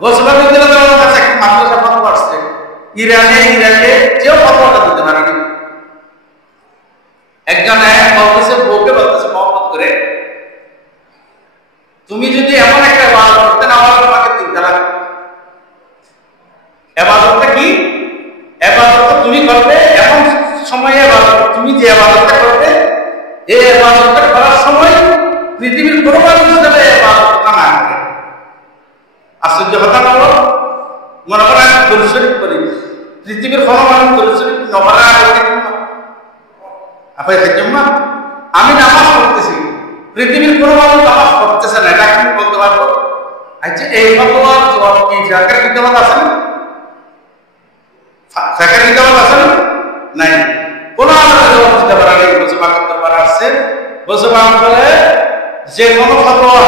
গোসবাদ দিতে আমার কাছে একটা মাদ্রাসা ফতোয়া আসছে, ইরাকে কেউ ফতোয়াটা দিতে পারেনি। একজন বলতেছে, বউকে বলতেছে মহব্বত করে, তুমি যদি এমন একটা ইবাদত করতে না হয় তোমাকে 3 তালাক। ইবাদতটা কি? ইবাদতটা তুমি করবে এমন সময়ে ইবাদত, তুমি যে ইবাদতটা করবে এই ইবাদতটা করার সময় পৃথিবীর কোনো মানুষ যেন ইবাদতটা না করে। আশ্চর্য কথা বলো, মনে করেন দরুদ শরীফ করি, পৃথিবীর কোনো মানুষ দরুদ শরীফ নবরা আমি নামাজ পড়তেছি, পৃথিবীর কোনো মানুষ নামাজ পড়তেছে না, এটা আমি বলতে পারবো? আচ্ছা, এই ফতোয়ার জবাব কি সরকার বিদ্যমান আছে না? সরকার বিদ্যমান আছে না? নাই। কোন আলাদা জবাব দিতে পারে না। গোসবাদ দরবার আসছে, গোসবাদ বলে যে কোনো ফতোয়া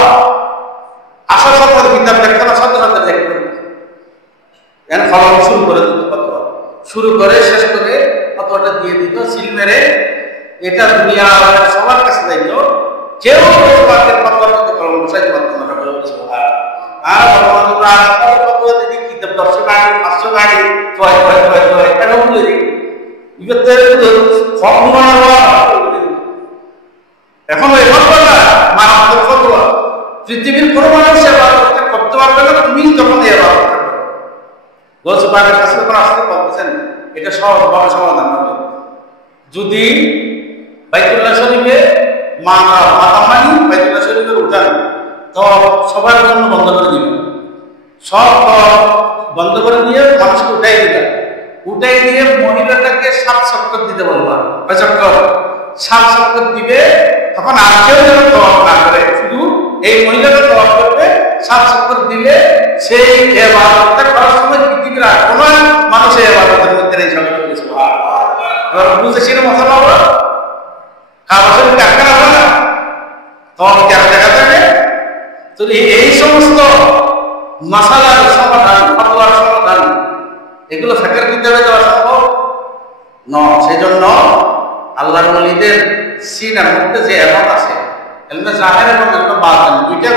আশা সত্তর কিতাব দেখতে না, সাথে সাথে দেখতে এখন ফলাফল শুরু করে দিত, ফতোয়া শুরু করে শেষ করে ফতোয়াটা দিয়ে দিত, সিল মেরে। এটা দুনিয়া সবার কাছে যাইত, কেউ গোসবাদের ফতোয়াটাতে কলম বসাইতে পারত না। আর তোমরা ফতোয়া দিদি কিতাব 10 গাড়ি 500 গাড়ি ছয় এটা বলে দিই এখন এই ফতোয়াটা মারাত্মক ফতোয়া, পৃথিবীর কোনো মানুষ ইবাদতটা করতে পারবে না, তুমি যখন ইবাদতটা করো। গোসবাদের কাছে যখন আসতে বলতেছেন, এটা সহজভাবে সমাধান হবে। যদি বাইতুল্লাহ শরীফে মাতামানি বাইতুল্লাহ শরীফের উঠান, তো সবার জন্য বন্ধ করে দিবেন, সব বন্ধ করে দিয়ে মানুষকে উঠাই দিবেন। উঠাই দিয়ে মহিলাটাকে 7 চক্কর দিতে বলবা, 5 চক্কর 7 চক্কর দিবে, তখন আর কেউ যেন তওয়াফ না করে, শুধু এই মহিলাটা তওয়াফ করবে। 7 চক্কর দিলে সেই ইবাদতটা করার সময় পৃথিবীর আর কোনো মানুষের ইবাদতের মধ্যে নেই। সুবহানাল্লাহ, বুঝেছেন মশলা হলো কাবাসের কারখানা হবে না, তখন কেন দেখা যাবে? তো এই সমস্ত মাসালার সমাধান, ফতোয়ার সমাধান, এগুলো ফিকহের কিতাবে দেওয়া সম্ভব নয়। সেই জন্য আল্লাহর ওলিদের সিনার মধ্যে যে এলম আছে, এলমে জাহের এবং এলমে বাতিন, দুইটা